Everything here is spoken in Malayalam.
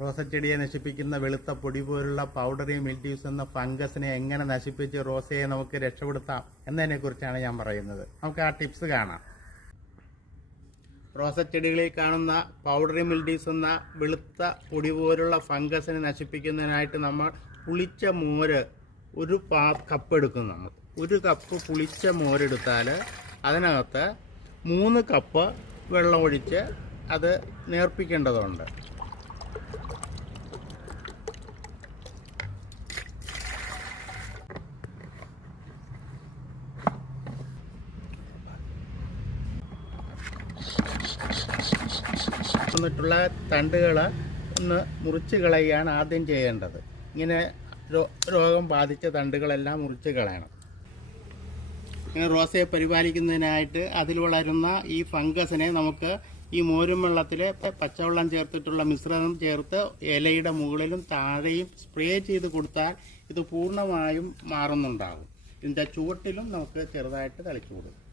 റോസച്ചെടിയെ നശിപ്പിക്കുന്ന വെളുത്ത പൊടി പോലുള്ള പൗഡറി മിൽഡ്യൂസ് എന്ന ഫംഗസിനെ എങ്ങനെ നശിപ്പിച്ച് റോസയെ നമുക്ക് രക്ഷപ്പെടുത്താം എന്നതിനെക്കുറിച്ചാണ് ഞാൻ പറയുന്നത്. നമുക്ക് ആ ടിപ്സ് കാണാം. റോസച്ചെടികളിൽ കാണുന്ന പൗഡറി മിൽഡ്യൂസ് എന്ന വെളുത്ത പൊടി പോലുള്ള ഫംഗസിനെ നശിപ്പിക്കുന്നതിനായിട്ട് നമ്മൾ പുളിച്ച മോര് ഒരു കപ്പ് എടുക്കും. നമ്മൾ ഒരു കപ്പ് പുളിച്ച മോരെടുത്താൽ അതിനകത്ത് 3 കപ്പ് വെള്ളം ഒഴിച്ച് അത് നേർപ്പിക്കേണ്ടതുണ്ട്. ിട്ടുള്ള തണ്ടുകൾ ഒന്ന് മുറിച്ച് കളയുകയാണ് ആദ്യം ചെയ്യേണ്ടത്. ഇങ്ങനെ രോഗം ബാധിച്ച തണ്ടുകളെല്ലാം മുറിച്ച് കളയണം. ഇങ്ങനെ റോസയെ പരിപാലിക്കുന്നതിനായിട്ട് അതിൽ വളരുന്ന ഈ ഫംഗസിനെ നമുക്ക് ഈ മോരും വെള്ളത്തിൽ പച്ചവെള്ളം ചേർത്തിട്ടുള്ള മിശ്രിതം ചേർത്ത് ഇലയുടെ മുകളിലും താഴെയും സ്പ്രേ ചെയ്ത് കൊടുത്താൽ ഇത് പൂർണ്ണമായും മാറുന്നുണ്ടാകും. ഇതിൻ്റെ ചുവട്ടിലും നമുക്ക് ചെറുതായിട്ട് തളിച്ചു കൊടുക്കും.